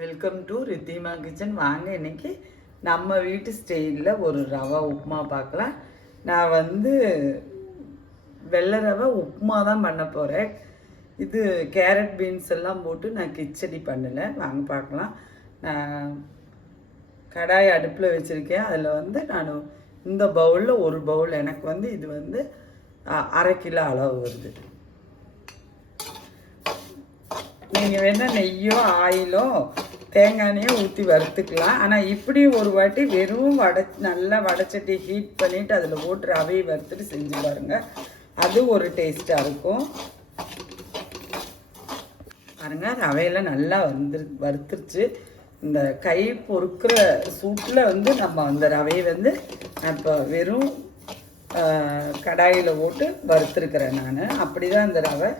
Welcome to Ridhima kitchen. வாங்க இன்னைக்கு நம்ம வீட்டு ஸ்டைலில் ஒரு ரவா உப்புமா பார்க்கலாம். நான் வெள்ளை ரவை உப்புமா தான் பண்ண போகிறேன். இது கேரட் பீன்ஸ் எல்லாம் போட்டு நான் கிச்சடி பண்ணலை. வாங்க பார்க்கலாம். நான் கடாய் அடுப்பில் வச்சுருக்கேன். அதில் நான் இந்த பவுலில் ஒரு பவுல் எனக்கு இது 1/2 கிலோ அளவு வருது. நீங்கள் வேணால் நெய்யோ ஆயிலோ தேங்காய் எண்ணெயோ ஊற்றி வறுத்துக்கலாம். ஆனால் இப்படி ஒரு வாட்டி வெறும் நல்லா வடைச்சட்டி ஹீட் பண்ணிவிட்டு அதில் போட்டு ரவையை வறுத்துட்டு செஞ்சு பாருங்கள். அது ஒரு டேஸ்ட்டாக இருக்கும். பாருங்கள், ரவையில் நல்லா வறுத்துருச்சு. இந்த கை பொறுக்கிற சூட்டில் நம்ம அந்த ரவையை இப்போ வெறும் கடாயில் போட்டு வறுத்துருக்கிறேன். நான் அப்படி தான் இந்த ரவை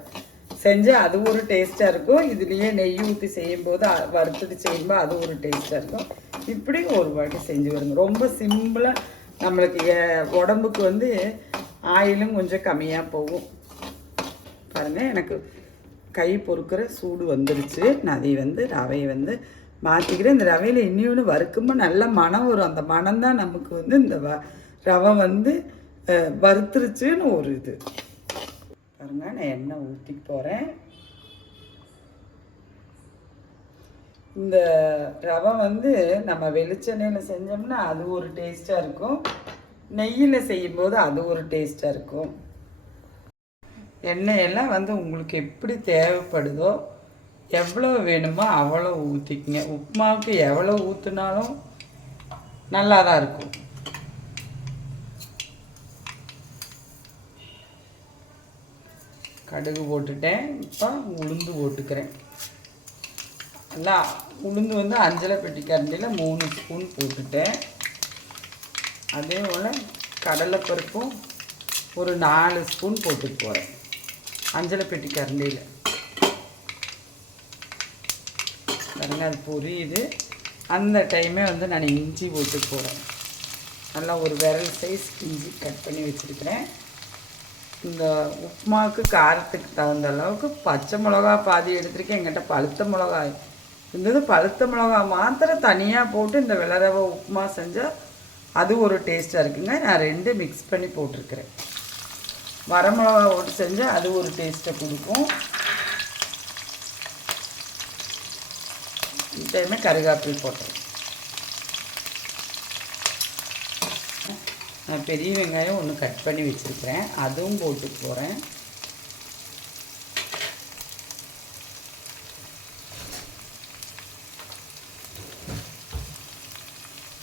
செஞ்சு அது ஒரு டேஸ்ட்டாக இருக்கும். இதுலேயே நெய் ஊற்றி செய்யும்போது வறுத்துட்டு செய்யும்போது அது ஒரு டேஸ்ட்டாக இருக்கும். இப்படி ஒரு வாட்டி செஞ்சு வருங்க. ரொம்ப சிம்பிளாக நம்மளுக்கு உடம்புக்கு ஆயிலும் கொஞ்சம் கம்மியாக போகும். பாருங்கள், எனக்கு கை பொறுக்கிற சூடு வந்துடுச்சு. நான் அதை ரவையை மாற்றிக்கிறேன். இந்த ரவையில் இன்னொன்று வறுக்கும்போது நல்ல மனம் வரும். அந்த மனம் தான் நமக்கு இந்த ரவை வறுத்துருச்சுன்னு ஒரு இது. பாருங்க, நான் எண்ணெய் ஊற்றி போகிறேன். இந்த ரவை நம்ம வெளிச்செண்ணெயில் செஞ்சோம்னா அது ஒரு டேஸ்ட்டாக இருக்கும். நெய்யில் செய்யும்போது அது ஒரு டேஸ்ட்டாக இருக்கும். எண்ணெயெல்லாம் உங்களுக்கு எப்படி தேவைப்படுதோ எவ்வளோ வேணுமோ அவ்வளோ ஊற்றிக்குங்க. உப்புமாவுக்கு எவ்வளோ ஊற்றினாலும் நல்லா தான் இருக்கும். கடுகு போட்டுட்டேன். இப்போ உளுந்து போட்டுக்கிறேன். நல்லா உளுந்து அஞ்சலை பெட்டி கரண்டியில் 3 ஸ்பூன் போட்டுட்டேன். அதே போல் கடலைப்பருப்பும் ஒரு 4 ஸ்பூன் போட்டுட்டு போகிறேன் அஞ்சலை பெட்டி கரண்டியில். பாருங்க, அது பொரியுது. அந்த டைமே நான் இஞ்சி போட்டு போகிறேன். நல்லா ஒரு விரல் சைஸ் இஞ்சி கட் பண்ணி வச்சுருக்கிறேன். இந்த உப்புமாவுக்கு காரத்துக்கு தகுந்த அளவுக்கு பச்சை மிளகா பாதி எடுத்துருக்கேன். எங்கிட்ட பழுத்த மிளகாய் இருந்தது. பழுத்த மிளகா மாத்திரம் தனியாக போட்டு இந்த வெள்ளை ரவை உப்புமா செஞ்சால் அது ஒரு டேஸ்ட்டாக இருக்குங்க. நான் 2 மிக்ஸ் பண்ணி போட்டிருக்கிறேன். வரமிளகா போட்டு செஞ்சால் அது ஒரு டேஸ்ட்டை கொடுக்கும். இந்த டைமே கருகாப்பில் போட்டேன். நான் பெரிய வெங்காயம் ஒன்று கட் பண்ணி வச்சுருக்கிறேன். அதுவும் போட்டு போகிறேன்.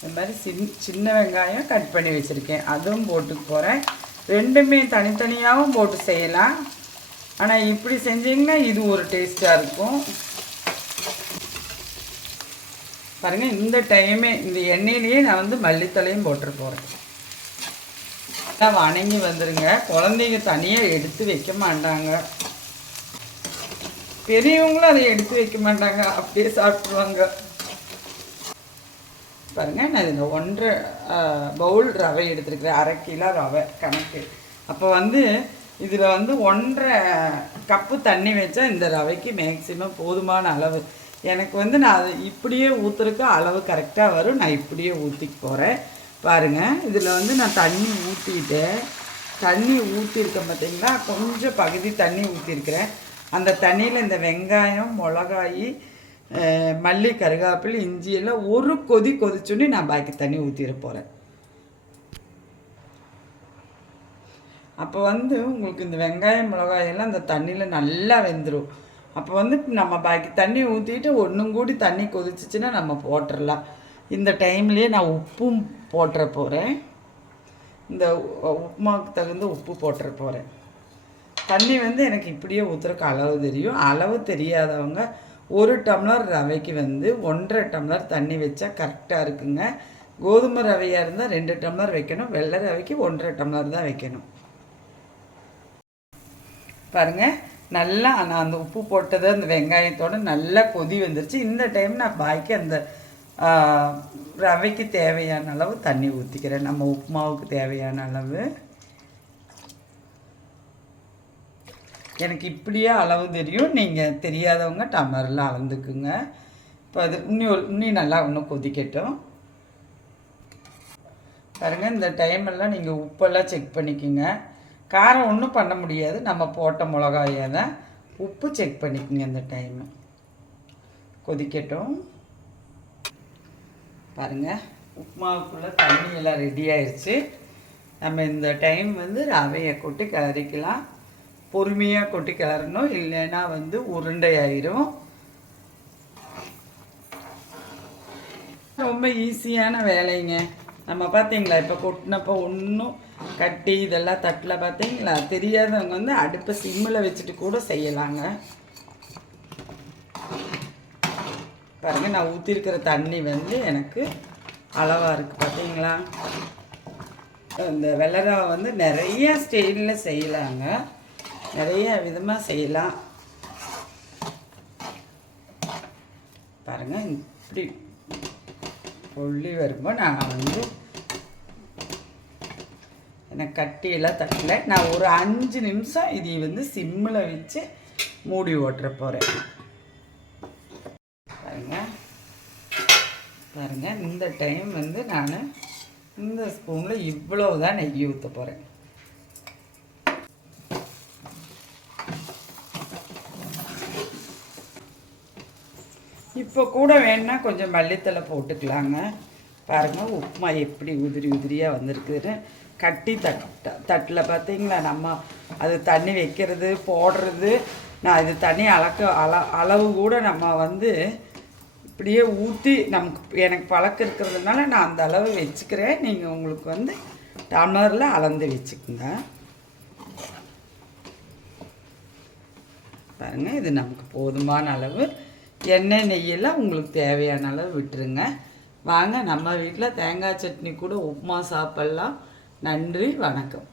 இந்த மாதிரி சின்ன வெங்காயம் கட் பண்ணி வச்சுருக்கேன். அதுவும் போட்டு போகிறேன். 2மே தனித்தனியாகவும் போட்டு செய்யலாம். ஆனால் இப்படி செஞ்சிங்கன்னா இது ஒரு டேஸ்ட்டாக இருக்கும். பாருங்கள், இந்த டைமே இந்த எண்ணெயிலேயே நான் மல்லித்தலையும் போட்டு போகிறேன். வணங்கி வந்துடுங்க. குழந்தைங்க தனியாக எடுத்து வைக்க மாட்டாங்க. பெரியவங்களும் அதை எடுத்து வைக்க மாட்டாங்க, அப்படியே சாப்பிட்ருவாங்க. பாருங்கள், நான் இதில் 1.5 பவுல் ரவை எடுத்துருக்கிறேன். 1/2 கிலோ ரவை கணக்கு. அப்போ இதில் 1.5 கப்பு தண்ணி வச்சா இந்த ரவைக்கு மேக்சிமம் போதுமான அளவு. எனக்கு நான் அதை இப்படியே ஊற்றுறதுக்கு அளவு கரெக்டாக வரும். நான் இப்படியே ஊற்றிக்கு போகிறேன். பாருங்கள், இதில் நான் தண்ணி ஊற்றிட்டேன். தண்ணி ஊற்றிருக்கேன் பார்த்தீங்களா? கொஞ்சம் பகுதி தண்ணி ஊற்றிருக்கிறேன். அந்த தண்ணியில் இந்த வெங்காயம், மிளகாய், மல்லி, கருகாப்பில், இஞ்சி எல்லாம் ஒரு கொதிச்சுன்னு நான் பாக்கி தண்ணி ஊற்றிட போகிறேன். அப்போ உங்களுக்கு இந்த வெங்காயம், மிளகாயெல்லாம் இந்த தண்ணியில் நல்லா வெந்துடும். அப்போ நம்ம பாக்கி தண்ணி ஊற்றிட்டு ஒன்றும் கூடி தண்ணி கொதிச்சிச்சின்னா நம்ம போட்டுடலாம். இந்த டைம்லேயே நான் உப்பும் போட்டுற போகிறேன். இந்த உப்புமாவுக்கு தகுந்த உப்பு போட்டுற போகிறேன். தண்ணி எனக்கு இப்படியே ஊற்றுறக்கு அளவு தெரியும். அளவு தெரியாதவங்க 1 டம்ளர் ரவைக்கு 1.5 டம்ளர் தண்ணி வச்சா கரெக்டாக இருக்குங்க. கோதுமை ரவையாக இருந்தால் 2 டம்ளர் வைக்கணும். வெள்ளை ரவைக்கு 1.5 டம்ளர் தான் வைக்கணும். பாருங்கள், நல்லா நான் அந்த உப்பு போட்டது அந்த வெங்காயத்தோடு நல்லா கொதி வந்துருச்சு. இந்த டைம் நான் பாக்கி அந்த ரவைக்கு தேவையான அளவு தண்ணி ஊற்றிக்கிறேன். நம்ம உப்புமாவுக்கு தேவையான அளவு. எனக்கு இப்படியே அளவு தெரியும். நீங்கள் தெரியாதவங்க டம்ளரில் அளந்துக்குங்க. இப்போ அது இன்னும் நல்லா இன்னும் கொதிக்கட்டும். பாருங்கள், இந்த டைமெல்லாம் நீங்கள் உப்பெல்லாம் செக் பண்ணிக்கோங்க. காரம் ஒன்றும் பண்ண முடியாது, நம்ம போட்ட மிளகாயை தான். உப்பு செக் பண்ணிக்கோங்க. இந்த டைமு கொதிக்கட்டும். பாருங்கள், உப்புமாவுக்குள்ளே தண்ணி எல்லாம் ரெடி ஆயிடுச்சு. நம்ம இந்த டைம் வந்து ரவையை கொட்டி கிளறிக்கலாம். பொறுமையாக கொட்டி கிளறணும், இல்லைன்னா வந்து உருண்டை ஆயிரும். ரொம்ப ஈஸியான வேலைங்க. நம்ம பார்த்தீங்களா, இப்போ கொட்டினப்போ ஒன்றும் கட்டி இதெல்லாம் தட்டில் பார்த்தீங்களா, தெரியாதவங்க வந்து அடுப்பை சிம்மில் வச்சுட்டு கூட செய்யலாங்க. பாருங்கள், நான் ஊற்றிருக்கிற தண்ணி வந்து எனக்கு அளவாக இருக்குது பார்த்தீங்களா. இந்த வெள்ளரவை வந்து நிறைய ஸ்டைலில் செய்யலாங்க, நிறைய விதமாக செய்யலாம். பாருங்கள், இப்படி கொள்ளி வரும்போது நான் வந்து எனக்கு கட்டியெல்லாம் தட்டல. நான் ஒரு 5 நிமிஷம் இதை வந்து சிம்மில் வச்சு மூடி ஓட்டுற போகிறேன். பாருங்கள், இந்த டைம் வந்து நான் இந்த ஸ்பூனில் இவ்வளவு தான் நெய் ஊற்ற போகிறேன். இப்போ கூட வேணுன்னா கொஞ்சம் மல்லித்தலை போட்டுக்கலாங்க. பாருங்கள், உப்புமா எப்படி உதிரி உதிரியாக வந்திருக்குதுன்னு. கட்டி தட்டில் பார்த்தீங்களா, நம்ம அது தண்ணி வைக்கிறது போடுறது, நான் இது தண்ணி அளவு கூட நம்ம வந்து இப்படியே ஊற்றி எனக்கு பழக்கம் இருக்கிறதுனால நான் அந்த அளவு வச்சுக்கிறேன். நீங்கள் உங்களுக்கு வந்து டம்ளரில் அளந்து வச்சுக்கோங்க. பாருங்கள், இது நமக்கு போதுமான அளவு. எண்ணெய் நெய்யெல்லாம் உங்களுக்கு தேவையான அளவு விட்டுருங்க. வாங்க, நம்ம வீட்டில் தேங்காய் சட்னி கூட உப்புமா சாப்பிட்லாம். நன்றி, வணக்கம்.